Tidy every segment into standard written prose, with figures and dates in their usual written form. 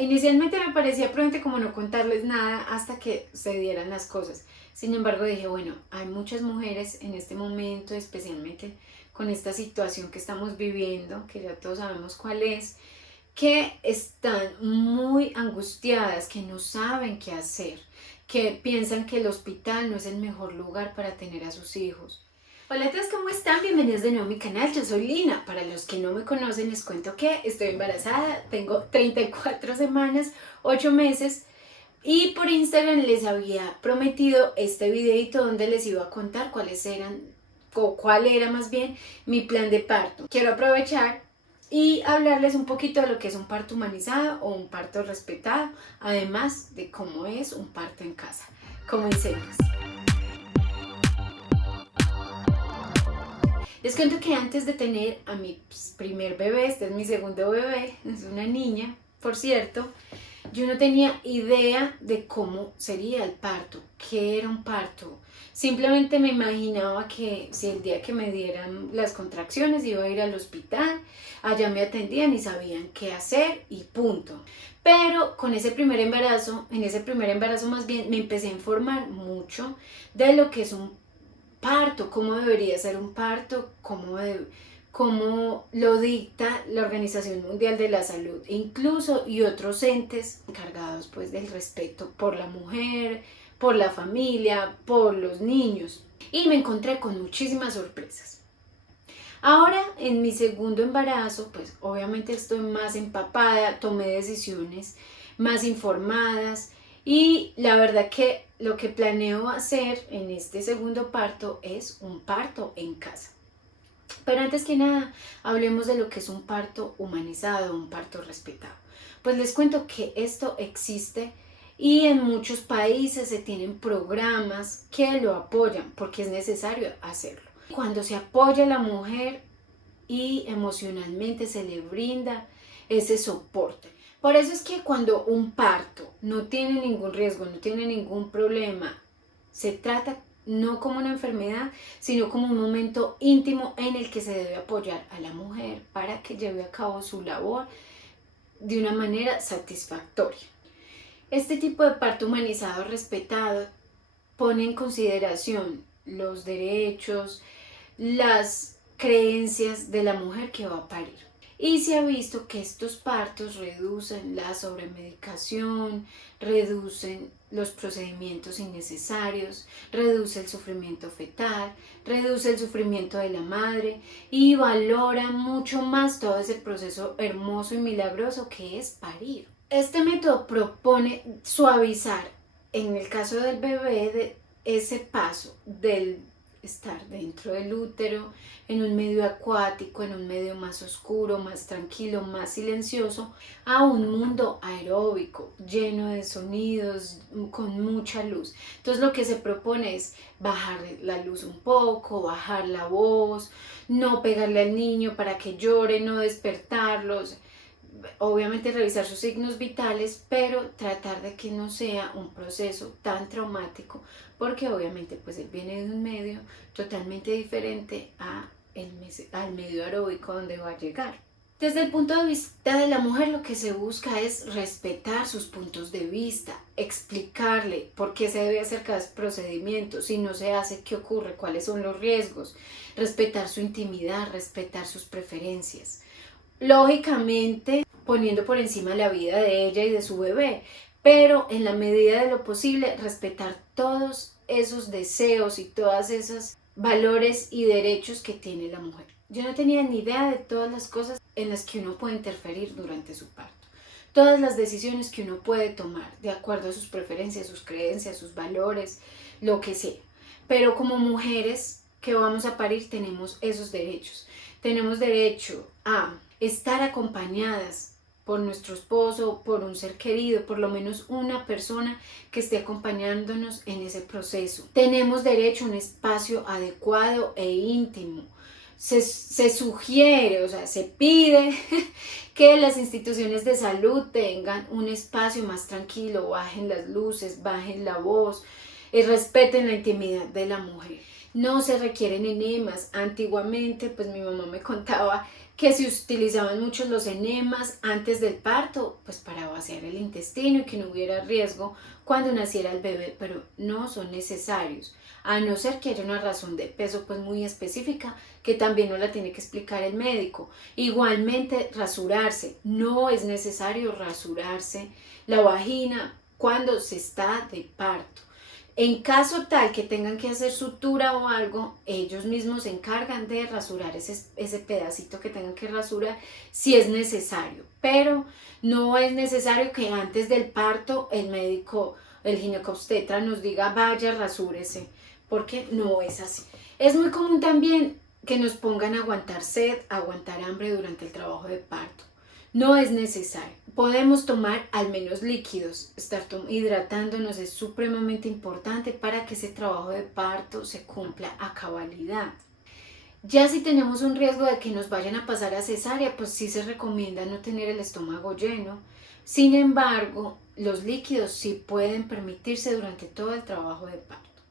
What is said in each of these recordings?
inicialmente me parecía prudente como no contarles nada hasta que se dieran las cosas. Sin embargo, dije, bueno, hay muchas mujeres en este momento, especialmente con esta situación que estamos viviendo, que ya todos sabemos cuál es, que están muy angustiadas, que no saben qué hacer, que piensan que el hospital no es el mejor lugar para tener a sus hijos. Hola a todos, ¿cómo están? Bienvenidos de nuevo a mi canal, yo soy Lina. Para los que no me conocen les cuento que estoy embarazada, tengo 34 semanas, 8 meses y por Instagram les había prometido este videito donde les iba a contar cuáles eran, o cuál era más bien mi plan de parto. Quiero aprovechar y hablarles un poquito de lo que es un parto humanizado o un parto respetado, además de cómo es un parto en casa. Comencemos. Les cuento que antes de tener a mi primer bebé, este es mi segundo bebé, es una niña, por cierto, yo no tenía idea de cómo sería el parto, qué era un parto. Simplemente me imaginaba que si el día que me dieran las contracciones iba a ir al hospital, allá me atendían y sabían qué hacer y punto. Pero con ese primer embarazo, en ese primer embarazo más bien, me empecé a informar mucho de lo que es un parto, cómo debería ser un parto, cómo lo dicta la Organización Mundial de la Salud, incluso y otros entes encargados pues del respeto por la mujer, por la familia, por los niños. Y me encontré con muchísimas sorpresas. Ahora en mi segundo embarazo, pues obviamente estoy más empapada, tomé decisiones más informadas y la verdad que lo que planeo hacer en este segundo parto es un parto en casa. Pero antes que nada, hablemos de lo que es un parto humanizado, un parto respetado. Pues les cuento que esto existe y en muchos países se tienen programas que lo apoyan porque es necesario hacerlo. Cuando se apoya a la mujer y emocionalmente se le brinda ese soporte. Por eso es que cuando un parto no tiene ningún riesgo, no tiene ningún problema, se trata no como una enfermedad, sino como un momento íntimo en el que se debe apoyar a la mujer para que lleve a cabo su labor de una manera satisfactoria. Este tipo de parto humanizado, respetado, pone en consideración los derechos, las creencias de la mujer que va a parir. Y se ha visto que estos partos reducen la sobremedicación, reducen los procedimientos innecesarios, reduce el sufrimiento fetal, reduce el sufrimiento de la madre y valora mucho más todo ese proceso hermoso y milagroso que es parir. Este método propone suavizar, en el caso del bebé, ese paso del estar dentro del útero, en un medio acuático, en un medio más oscuro, más tranquilo, más silencioso, a un mundo aeróbico, lleno de sonidos, con mucha luz. Entonces lo que se propone es bajar la luz un poco, bajar la voz, no pegarle al niño para que llore, no despertarlos. Obviamente revisar sus signos vitales, pero tratar de que no sea un proceso tan traumático, porque obviamente pues él viene de un medio totalmente diferente al medio aeróbico donde va a llegar. Desde el punto de vista de la mujer, lo que se busca es respetar sus puntos de vista, explicarle por qué se debe hacer cada procedimiento, si no se hace, qué ocurre, cuáles son los riesgos, respetar su intimidad, respetar sus preferencias. Lógicamente, poniendo por encima la vida de ella y de su bebé, pero en la medida de lo posible respetar todos esos deseos y todos esos valores y derechos que tiene la mujer. Yo no tenía ni idea de todas las cosas en las que uno puede interferir durante su parto, todas las decisiones que uno puede tomar de acuerdo a sus preferencias, sus creencias, sus valores, lo que sea. Pero como mujeres que vamos a parir tenemos esos derechos. Tenemos derecho a estar acompañadas por nuestro esposo, por un ser querido, por lo menos una persona que esté acompañándonos en ese proceso. Tenemos derecho a un espacio adecuado e íntimo. Se sugiere, o sea, se pide que las instituciones de salud tengan un espacio más tranquilo, bajen las luces, bajen la voz, respeten la intimidad de la mujer. No se requieren enemas. Antiguamente, pues mi mamá me contaba que se utilizaban muchos los enemas antes del parto, pues para vaciar el intestino y que no hubiera riesgo cuando naciera el bebé, pero no son necesarios, a no ser que haya una razón de peso pues muy específica que también nos la tiene que explicar el médico. Igualmente, rasurarse, no es necesario rasurarse la vagina cuando se está de parto. En caso tal que tengan que hacer sutura o algo, ellos mismos se encargan de rasurar ese pedacito que tengan que rasurar si es necesario. Pero no es necesario que antes del parto el médico, el ginecobstetra nos diga vaya, rasúrese, porque no es así. Es muy común también que nos pongan a aguantar sed, a aguantar hambre durante el trabajo de parto. No es necesario. Podemos tomar al menos líquidos. Estar hidratándonos es supremamente importante para que ese trabajo de parto se cumpla a cabalidad. Ya si tenemos un riesgo de que nos vayan a pasar a cesárea, pues sí se recomienda no tener el estómago lleno. Sin embargo, los líquidos sí pueden permitirse durante todo el trabajo de parto.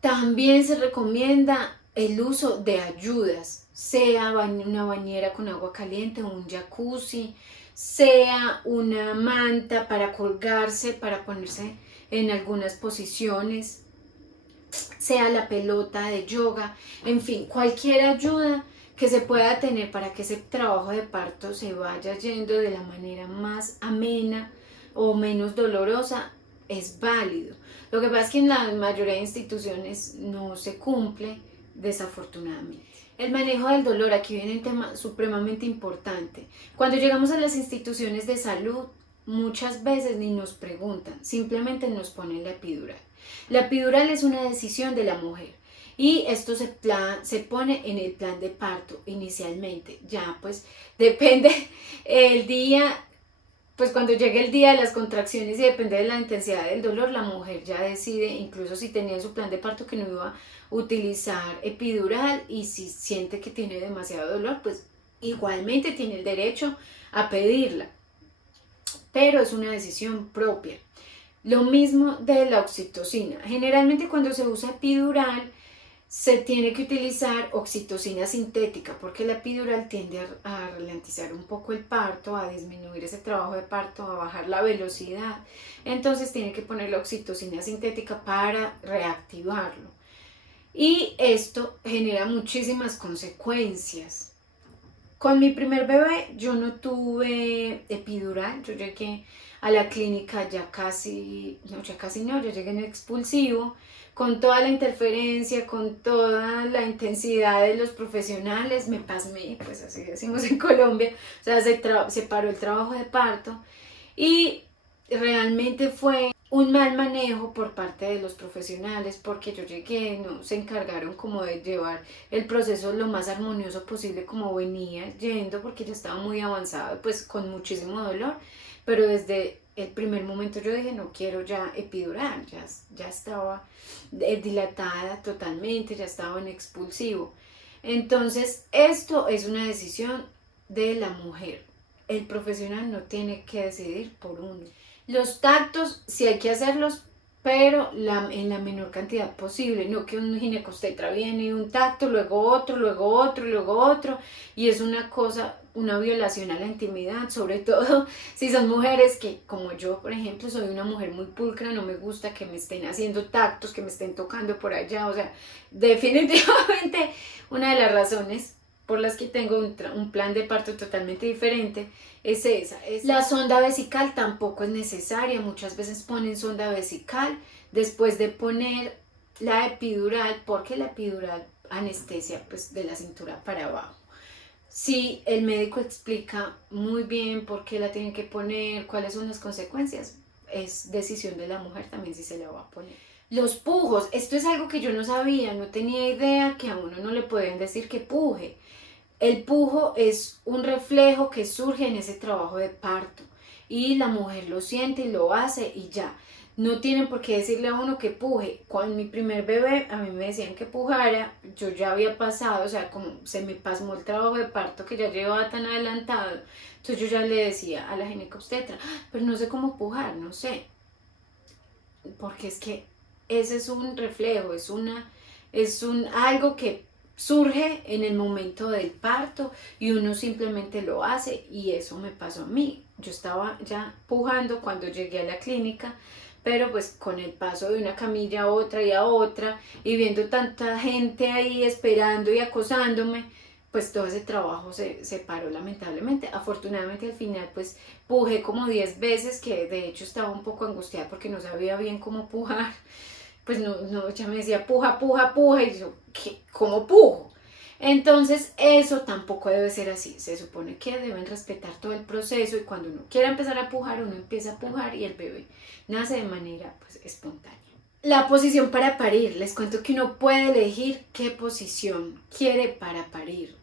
También se recomienda el uso de ayudas, sea una bañera con agua caliente o un jacuzzi, sea una manta para colgarse, para ponerse en algunas posiciones, sea la pelota de yoga, en fin, cualquier ayuda que se pueda tener para que ese trabajo de parto se vaya yendo de la manera más amena o menos dolorosa es válido. Lo que pasa es que en la mayoría de instituciones no se cumple, desafortunadamente. El manejo del dolor, aquí viene un tema supremamente importante. Cuando llegamos a las instituciones de salud, muchas veces ni nos preguntan, simplemente nos ponen la epidural. La epidural es una decisión de la mujer y esto se pone en el plan de parto inicialmente. Ya pues depende el día, pues cuando llegue el día de las contracciones y depende de la intensidad del dolor, la mujer ya decide, incluso si tenía su plan de parto, que no iba a utilizar epidural, y si siente que tiene demasiado dolor, pues igualmente tiene el derecho a pedirla, pero es una decisión propia. Lo mismo de la oxitocina. Generalmente cuando se usa epidural se tiene que utilizar oxitocina sintética porque la epidural tiende a ralentizar un poco el parto, a disminuir ese trabajo de parto, a bajar la velocidad. Entonces tiene que poner la oxitocina sintética para reactivarlo. Y esto genera muchísimas consecuencias. Con mi primer bebé yo no tuve epidural, yo llegué a la clínica ya casi no, yo llegué en expulsivo, con toda la interferencia, con toda la intensidad de los profesionales, me pasmé, pues así decimos en Colombia, o sea, se paró el trabajo de parto y realmente fue un mal manejo por parte de los profesionales porque yo llegué, no se encargaron como de llevar el proceso lo más armonioso posible como venía yendo porque ya estaba muy avanzado, pues con muchísimo dolor, pero desde el primer momento yo dije no quiero ya epidural, ya estaba dilatada totalmente, ya estaba en expulsivo. Entonces esto es una decisión de la mujer, el profesional no tiene que decidir por uno. Los tactos sí hay que hacerlos, pero en la menor cantidad posible, no que un ginecobstetra viene un tacto, luego otro, luego otro, luego otro, y es una cosa, una violación a la intimidad, sobre todo si son mujeres que, como yo, por ejemplo, soy una mujer muy pulcra, no me gusta que me estén haciendo tactos, que me estén tocando por allá, o sea, definitivamente una de las razones por las que tengo un plan de parto totalmente diferente es esa. La sonda vesical tampoco es necesaria, muchas veces ponen sonda vesical después de poner la epidural porque la epidural anestesia pues de la cintura para abajo. Si el médico explica muy bien por qué la tienen que poner, cuáles son las consecuencias, es decisión de la mujer también si se la va a poner. Los pujos, esto es algo que yo no sabía, no tenía idea que a uno no le podían decir que puje. El pujo es un reflejo que surge en ese trabajo de parto y la mujer lo siente y lo hace y ya. No tienen por qué decirle a uno que puje. Con mi primer bebé a mí me decían que pujara, yo ya había pasado, o sea, como se me pasmó el trabajo de parto que ya llevaba tan adelantado, entonces yo ya le decía a la ginecobstetra, pero no sé cómo pujar, no sé, porque es que ese es un reflejo, es algo que surge en el momento del parto y uno simplemente lo hace, y eso me pasó a mí. Yo estaba ya pujando cuando llegué a la clínica, pero pues con el paso de una camilla a otra y a otra y viendo tanta gente ahí esperando y acosándome, pues todo ese trabajo se paró lamentablemente. Afortunadamente al final pues pujé como 10 veces, que de hecho estaba un poco angustiada porque no sabía bien cómo pujar. Pues no, ya me decía puja, puja, puja, y yo, ¿qué? ¿Cómo pujo? Entonces eso tampoco debe ser así. Se supone que deben respetar todo el proceso, y cuando uno quiera empezar a pujar, uno empieza a pujar y el bebé nace de manera pues espontánea. La posición para parir. Les cuento que uno puede elegir qué posición quiere para parir.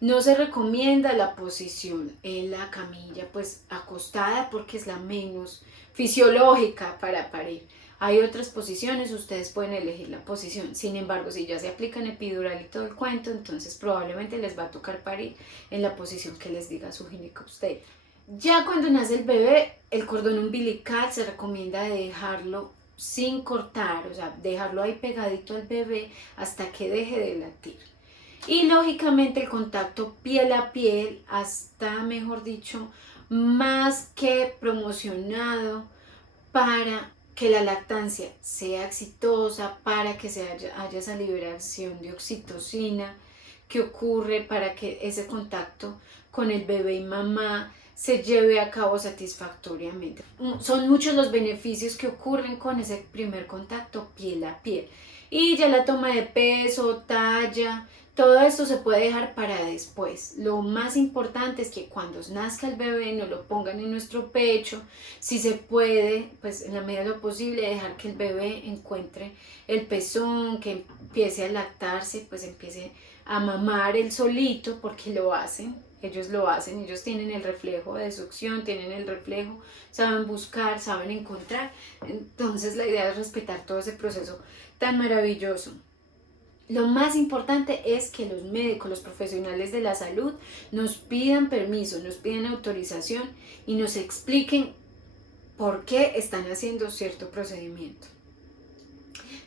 No se recomienda la posición en la camilla pues acostada, porque es la menos fisiológica para parir. Hay otras posiciones, ustedes pueden elegir la posición. Sin embargo, si ya se aplican epidural y todo el cuento, entonces probablemente les va a tocar parir en la posición que les diga su ginecobstetra. Ya cuando nace el bebé, el cordón umbilical se recomienda dejarlo sin cortar, o sea, dejarlo ahí pegadito al bebé hasta que deje de latir. Y lógicamente el contacto piel a piel, hasta, mejor dicho, más que promocionado para que la lactancia sea exitosa, para que haya esa liberación de oxitocina que ocurre para que ese contacto con el bebé y mamá se lleve a cabo satisfactoriamente. Son muchos los beneficios que ocurren con ese primer contacto piel a piel. Y ya la toma de peso, talla, todo esto se puede dejar para después. Lo más importante es que cuando nazca el bebé nos lo pongan en nuestro pecho. Si se puede, pues en la medida de lo posible, dejar que el bebé encuentre el pezón, que empiece a lactarse, pues empiece a mamar él solito, porque lo hacen. Ellos lo hacen, ellos tienen el reflejo de succión, tienen el reflejo, saben buscar, saben encontrar. Entonces la idea es respetar todo ese proceso tan maravilloso. Lo más importante es que los médicos, los profesionales de la salud nos pidan permiso, nos pidan autorización y nos expliquen por qué están haciendo cierto procedimiento.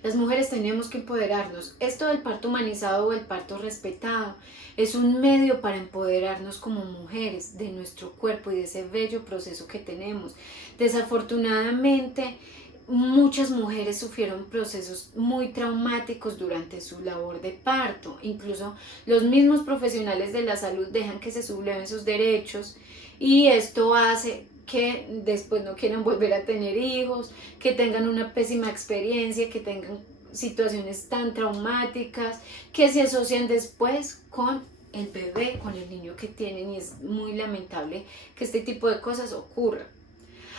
Las mujeres tenemos que empoderarnos. Esto del parto humanizado o el parto respetado es un medio para empoderarnos como mujeres de nuestro cuerpo y de ese bello proceso que tenemos. Desafortunadamente, muchas mujeres sufrieron procesos muy traumáticos durante su labor de parto. Incluso los mismos profesionales de la salud dejan que se subleven sus derechos, y esto hace que después no quieran volver a tener hijos, que tengan una pésima experiencia, que tengan situaciones tan traumáticas que se asocian después con el bebé, con el niño que tienen, y es muy lamentable que este tipo de cosas ocurran.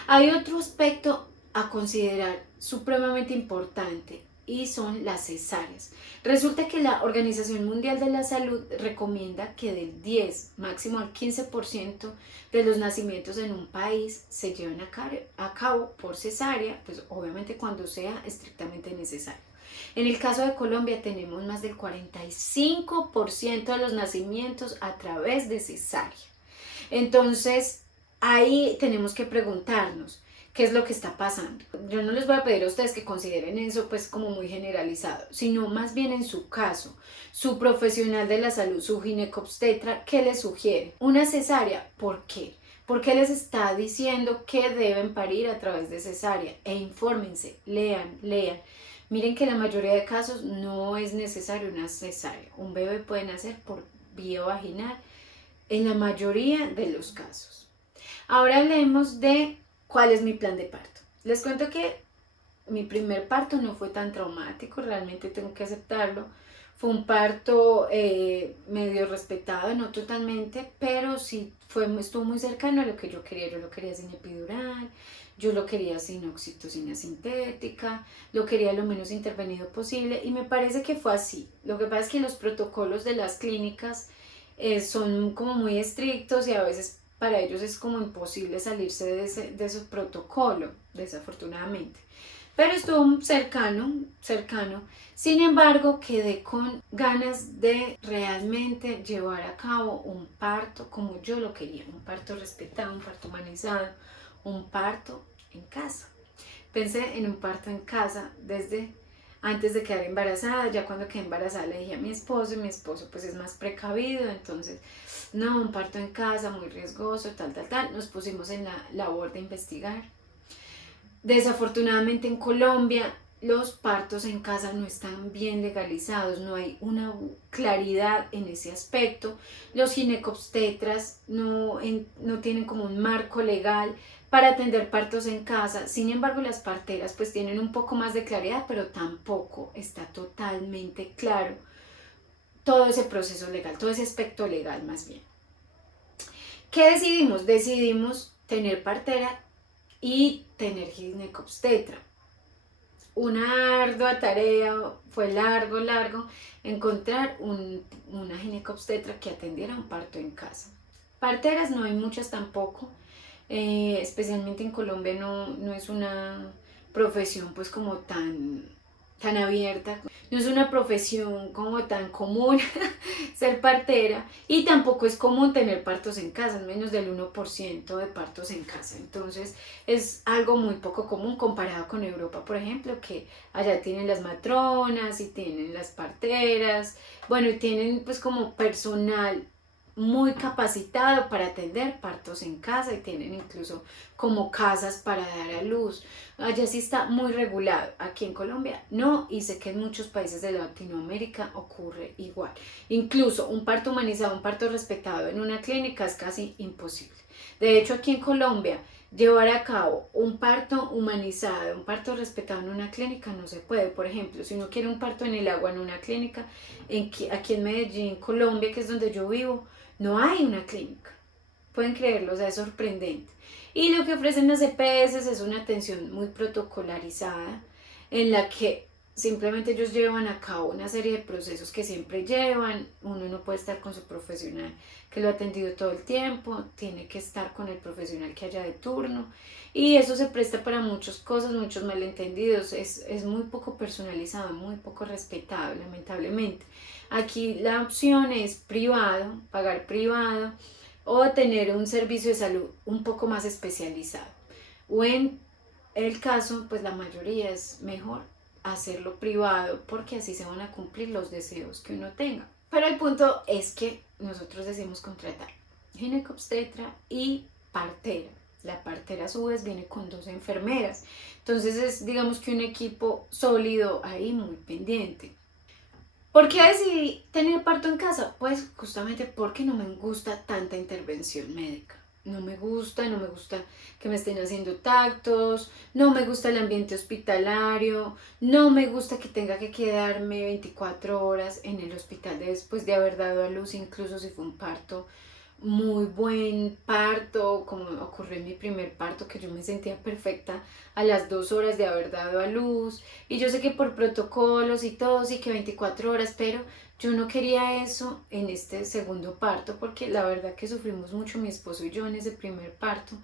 Hay otro aspecto a considerar supremamente importante, y son las cesáreas. Resulta que la Organización Mundial de la Salud recomienda que del 10 máximo al 15% de los nacimientos en un país se lleven a cabo por cesárea, pues obviamente cuando sea estrictamente necesario. En el caso de Colombia tenemos más del 45% de los nacimientos a través de cesárea. Entonces ahí tenemos que preguntarnos qué es lo que está pasando. Yo no les voy a pedir a ustedes que consideren eso pues como muy generalizado, sino más bien en su caso, su profesional de la salud, su ginecobstetra, ¿qué les sugiere? Una cesárea, ¿por qué? ¿Por qué les está diciendo que deben parir a través de cesárea? E infórmense, lean. Miren que en la mayoría de casos no es necesario una cesárea. Un bebé puede nacer por vía vaginal en la mayoría de los casos. Ahora hablemos de ¿cuál es mi plan de parto? Les cuento que mi primer parto no fue tan traumático, realmente tengo que aceptarlo. Fue un parto medio respetado, no totalmente, pero sí estuvo muy cercano a lo que yo quería. Yo lo quería sin epidural, yo lo quería sin oxitocina sintética, lo quería lo menos intervenido posible, y me parece que fue así. Lo que pasa es que los protocolos de las clínicas son como muy estrictos, y a veces para ellos es como imposible salirse de ese protocolo, desafortunadamente. Pero estuvo cercano. Sin embargo, quedé con ganas de realmente llevar a cabo un parto como yo lo quería, un parto respetado, un parto humanizado, un parto en casa. Pensé en un parto en casa desde antes de quedar embarazada. Ya cuando quedé embarazada le dije a mi esposo, y mi esposo pues es más precavido, entonces no, un parto en casa muy riesgoso, tal. Nos pusimos en la labor de investigar. Desafortunadamente en Colombia los partos en casa no están bien legalizados, no hay una claridad en ese aspecto. Los ginecobstetras no tienen como un marco legal para atender partos en casa. Sin embargo, las parteras pues tienen un poco más de claridad, pero tampoco está totalmente claro todo ese proceso legal, todo ese aspecto legal más bien. ¿Qué decidimos? Decidimos tener partera y tener ginecobstetra. Una ardua tarea, fue largo encontrar una ginecobstetra que atendiera un parto en casa. Parteras no hay muchas tampoco, especialmente en Colombia no es una profesión pues como tan abierta, no es una profesión como tan común ser partera, y tampoco es común tener partos en casa, es menos del 1% de partos en casa, entonces es algo muy poco común comparado con Europa, por ejemplo, que allá tienen las matronas y tienen las parteras, bueno, y tienen pues como personal muy capacitado para atender partos en casa, y tienen incluso como casas para dar a luz. Allá sí está muy regulado, aquí en Colombia no, y sé que en muchos países de Latinoamérica ocurre igual. Incluso un parto humanizado, un parto respetado en una clínica es casi imposible. De hecho, aquí en Colombia llevar a cabo un parto humanizado, un parto respetado en una clínica no se puede. Por ejemplo, si uno quiere un parto en el agua en una clínica, aquí en Medellín, Colombia, que es donde yo vivo, no hay una clínica. Pueden creerlo, o sea, es sorprendente. Y lo que ofrecen las EPS es una atención muy protocolarizada, en la que simplemente ellos llevan a cabo una serie de procesos que siempre llevan. Uno no puede estar con su profesional que lo ha atendido todo el tiempo, tiene que estar con el profesional que haya de turno, y eso se presta para muchas cosas, muchos malentendidos. Es muy poco personalizado, muy poco respetado, lamentablemente. Aquí la opción es privado, pagar privado, o tener un servicio de salud un poco más especializado. O en el caso, pues la mayoría es mejor hacerlo privado, porque así se van a cumplir los deseos que uno tenga. Pero el punto es que nosotros decidimos contratar ginecobstetra y partera. La partera a su vez viene con 2 enfermeras. Entonces es, digamos, que un equipo sólido ahí muy pendiente. ¿Por qué decidí tener parto en casa? Pues justamente porque no me gusta tanta intervención médica. No me gusta que me estén haciendo tactos, no me gusta el ambiente hospitalario, no me gusta que tenga que quedarme 24 horas en el hospital después de haber dado a luz, incluso si fue un parto muy buen parto, como ocurrió en mi primer parto, que yo me sentía perfecta a las 2 horas de haber dado a luz. Y yo sé que por protocolos y todo, sí que 24 horas, pero yo no quería eso en este segundo parto, porque la verdad que sufrimos mucho mi esposo y yo en ese primer parto,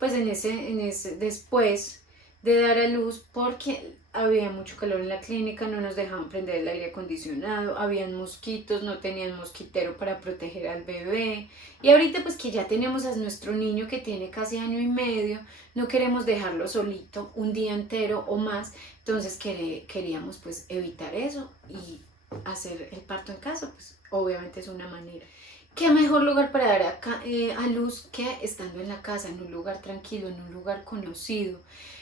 pues en ese después de dar a luz, porque había mucho calor en la clínica, no nos dejaban prender el aire acondicionado, habían mosquitos, no tenían mosquitero para proteger al bebé. Y ahorita pues que ya tenemos a nuestro niño que tiene casi año y medio, no queremos dejarlo solito un día entero o más, entonces queríamos pues evitar eso y hacer el parto en casa, pues obviamente es una manera. ¿Qué mejor lugar para dar a luz que estando en la casa, en un lugar tranquilo, en un lugar conocido,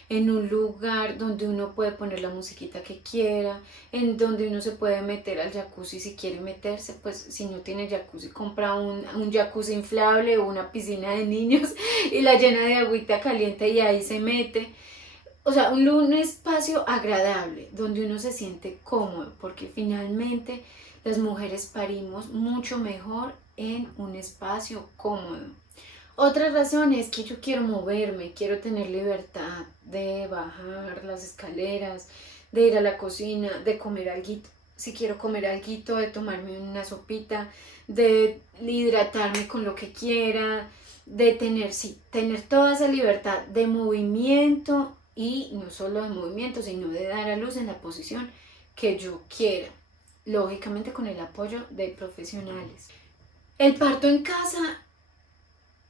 en un lugar donde uno puede poner la musiquita que quiera, en donde uno se puede meter al jacuzzi si quiere meterse? Pues si no tiene jacuzzi, compra un jacuzzi inflable o una piscina de niños y la llena de agüita caliente y ahí se mete. O sea, un espacio agradable donde uno se siente cómodo, porque finalmente las mujeres parimos mucho mejor en un espacio cómodo. Otra razón es que yo quiero moverme, quiero tener libertad de bajar las escaleras, de ir a la cocina, de comer alguito. Si quiero comer alguito, de tomarme una sopita, de hidratarme con lo que quiera, de tener toda esa libertad de movimiento, y no solo de movimiento, sino de dar a luz en la posición que yo quiera, lógicamente con el apoyo de profesionales. El parto en casa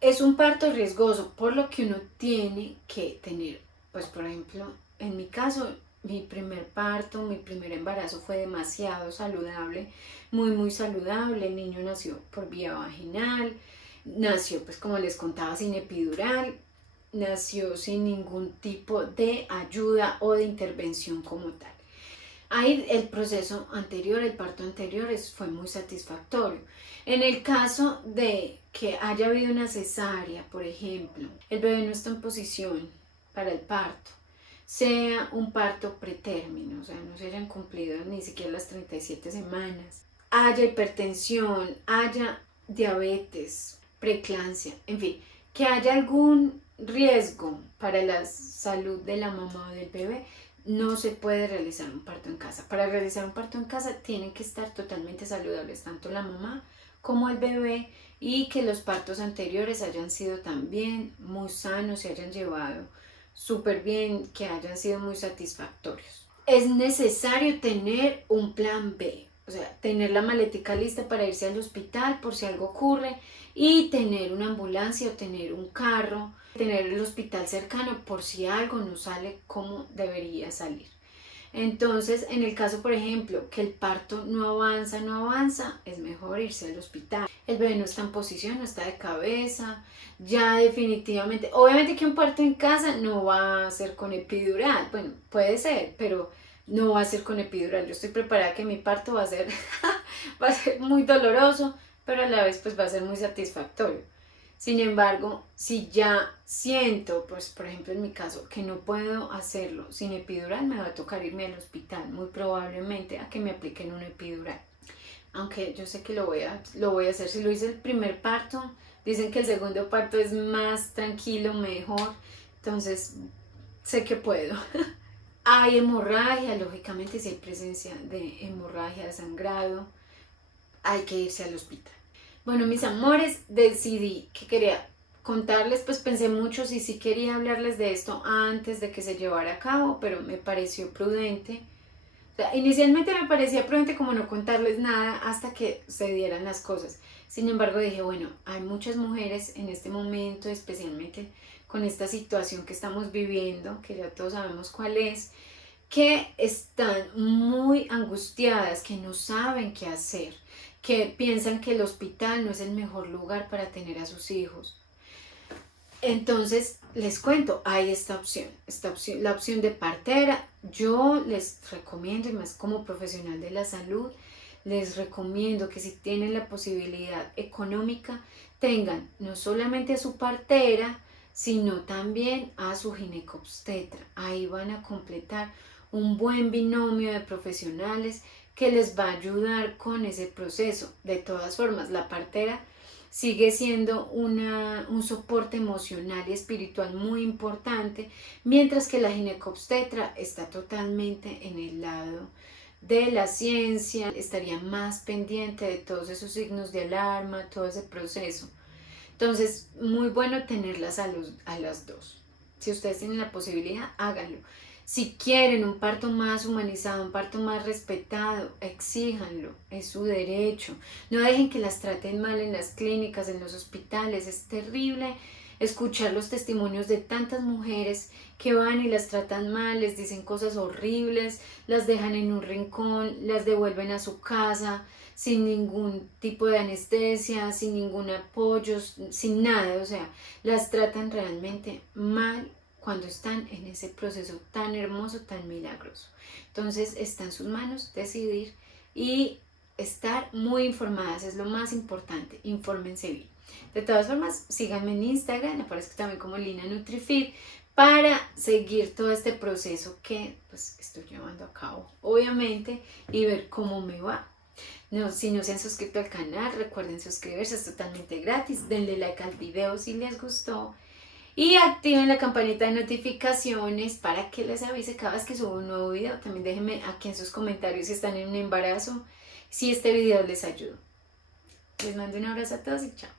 es un parto riesgoso, por lo que uno tiene que tener, pues por ejemplo, en mi caso, mi primer parto, mi primer embarazo fue demasiado saludable, muy saludable. El niño nació por vía vaginal, nació pues como les contaba sin epidural, nació sin ningún tipo de ayuda o de intervención como tal. Ahí el proceso anterior, el parto anterior fue muy satisfactorio. En el caso de que haya habido una cesárea, por ejemplo, el bebé no está en posición para el parto, sea un parto pretérmino, o sea, no se hayan cumplido ni siquiera las 37 semanas, haya hipertensión, haya diabetes, preeclampsia, en fin, que haya algún riesgo para la salud de la mamá o del bebé, no se puede realizar un parto en casa. Para realizar un parto en casa tienen que estar totalmente saludables tanto la mamá como el bebé, y que los partos anteriores hayan sido también muy sanos, se hayan llevado súper bien, que hayan sido muy satisfactorios. Es necesario tener un plan B, o sea, tener la maletica lista para irse al hospital por si algo ocurre, y tener una ambulancia o tener un carro, tener el hospital cercano por si algo no sale como debería salir. Entonces, en el caso, por ejemplo, que el parto no avanza, es mejor irse al hospital. El bebé no está en posición, no está de cabeza, ya definitivamente, obviamente que un parto en casa no va a ser con epidural, bueno, puede ser, pero no va a ser con epidural. Yo estoy preparada que mi parto va a ser, va a ser muy doloroso, pero a la vez pues va a ser muy satisfactorio. Sin embargo, si ya siento, pues por ejemplo en mi caso, que no puedo hacerlo sin epidural, me va a tocar irme al hospital, muy probablemente a que me apliquen una epidural. Aunque yo sé que lo voy a hacer. Si lo hice el primer parto, dicen que el segundo parto es más tranquilo, mejor, entonces sé que puedo. Hay hemorragia, lógicamente si hay presencia de hemorragia, de sangrado, hay que irse al hospital. Bueno, mis amores, decidí que quería contarles, pues pensé mucho si sí quería hablarles de esto antes de que se llevara a cabo, pero me pareció prudente. O sea, inicialmente me parecía prudente como no contarles nada hasta que se dieran las cosas. Sin embargo, dije, bueno, hay muchas mujeres en este momento, especialmente con esta situación que estamos viviendo, que ya todos sabemos cuál es, que están muy angustiadas, que no saben qué hacer, que piensan que el hospital no es el mejor lugar para tener a sus hijos. Entonces, les cuento, hay esta opción, la opción de partera. Yo les recomiendo, y más como profesional de la salud, les recomiendo que si tienen la posibilidad económica, tengan no solamente a su partera, sino también a su ginecobstetra. Ahí van a completar un buen binomio de profesionales que les va a ayudar con ese proceso. De todas formas, la partera sigue siendo un soporte emocional y espiritual muy importante, mientras que la ginecobstetra está totalmente en el lado de la ciencia, estaría más pendiente de todos esos signos de alarma, todo ese proceso. Entonces, muy bueno tenerlas a las dos. Si ustedes tienen la posibilidad, háganlo. Si quieren un parto más humanizado, un parto más respetado, exíjanlo, es su derecho. No dejen que las traten mal en las clínicas, en los hospitales. Es terrible escuchar los testimonios de tantas mujeres que van y las tratan mal, les dicen cosas horribles, las dejan en un rincón, las devuelven a su casa sin ningún tipo de anestesia, sin ningún apoyo, sin nada. O sea, las tratan realmente mal cuando están en ese proceso tan hermoso, tan milagroso. Entonces está en sus manos decidir y estar muy informadas, es lo más importante, infórmense bien. De todas formas, síganme en Instagram, me aparezco también como Lina NutriFit, para seguir todo este proceso que pues estoy llevando a cabo, obviamente, y ver cómo me va. No, si no se han suscrito al canal, recuerden suscribirse, es totalmente gratis, denle like al video si les gustó, y activen la campanita de notificaciones para que les avise cada vez que subo un nuevo video. También déjenme aquí en sus comentarios si están en un embarazo, si este video les ayudó. Les mando un abrazo a todos y chao.